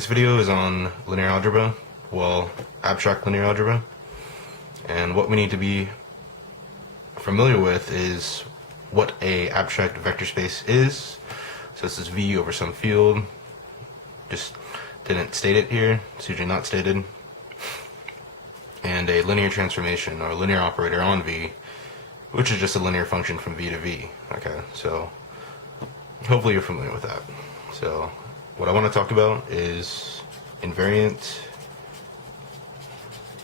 This video is on linear algebra, well, abstract linear algebra, and what we need to be familiar with is what a abstract vector space is. So this is V over some field. Just didn't state it here, it's usually not stated. And a linear transformation or linear operator on V, which is just a linear function from V to V. Okay, so hopefully you're familiar with that. So what I want to talk about is invariant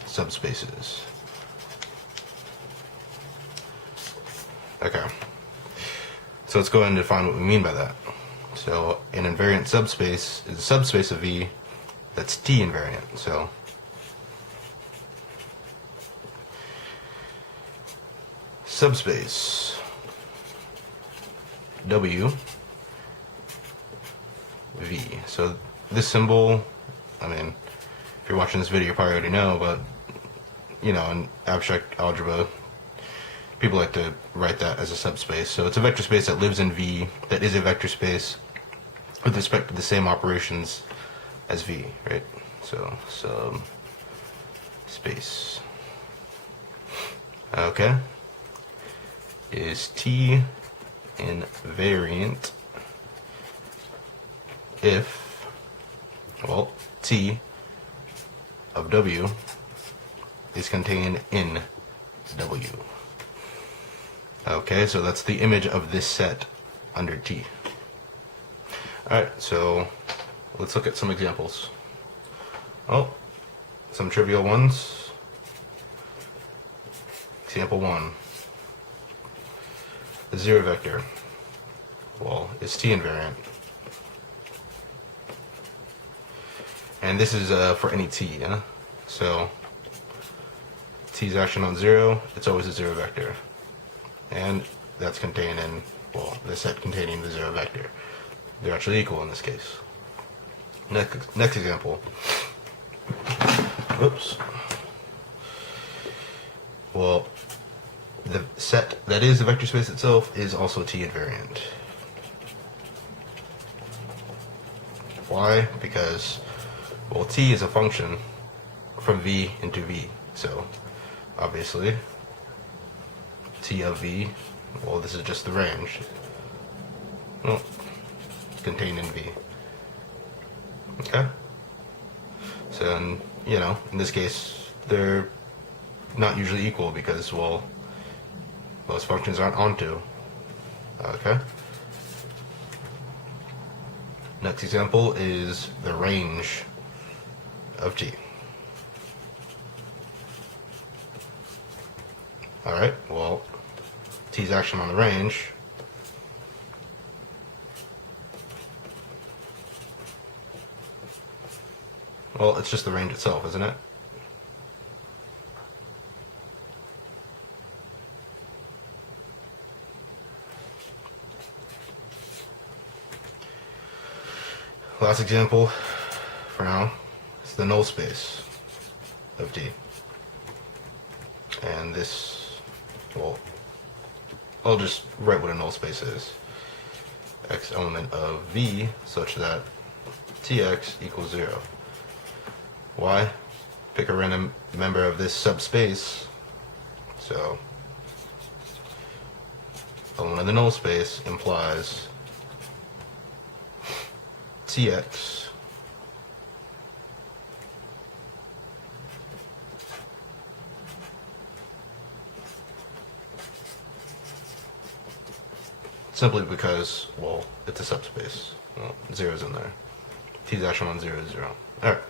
subspaces. Okay, so let's go ahead and define what we mean by that. So an invariant subspace is a subspace of V that's T invariant. So subspace W V. So this symbol, I mean, if you're watching this video, you probably already know, but you know, in abstract algebra, people like to write that as a subspace. So it's a vector space that lives in V, that is a vector space with respect to the same operations as V, right? So subspace. Okay. Is T invariant if, well, T of W is contained in W. Okay, so that's the image of this set under T. Alright, so let's look at some examples. Oh, some trivial ones. Example 1. The zero vector, well, is T invariant. And this is for any T, yeah? So T's action on 0, it's always a zero vector. And that's contained in, well, the set containing the zero vector. They're actually equal in this case. Next example. Whoops. Well, the set that is the vector space itself is also T invariant. Why? Because, well, T is a function from V into V. So, obviously, T of V, well, this is just the range. Well, contained in V. Okay? So, you know, in this case, they're not usually equal because, well, those functions aren't onto. Okay? Next example is the range of T. Alright, well, T's action on the range well, it's just the range itself, isn't it? Last example for now is the null space of T. And this, well, I'll just write what a null space is. X element of V such that Tx equals 0. Why? Pick a random member of this subspace. So, element of the null space implies Tx simply because, well, it's a subspace. Well, 0's in there. T's action on 0 is 0. Alright.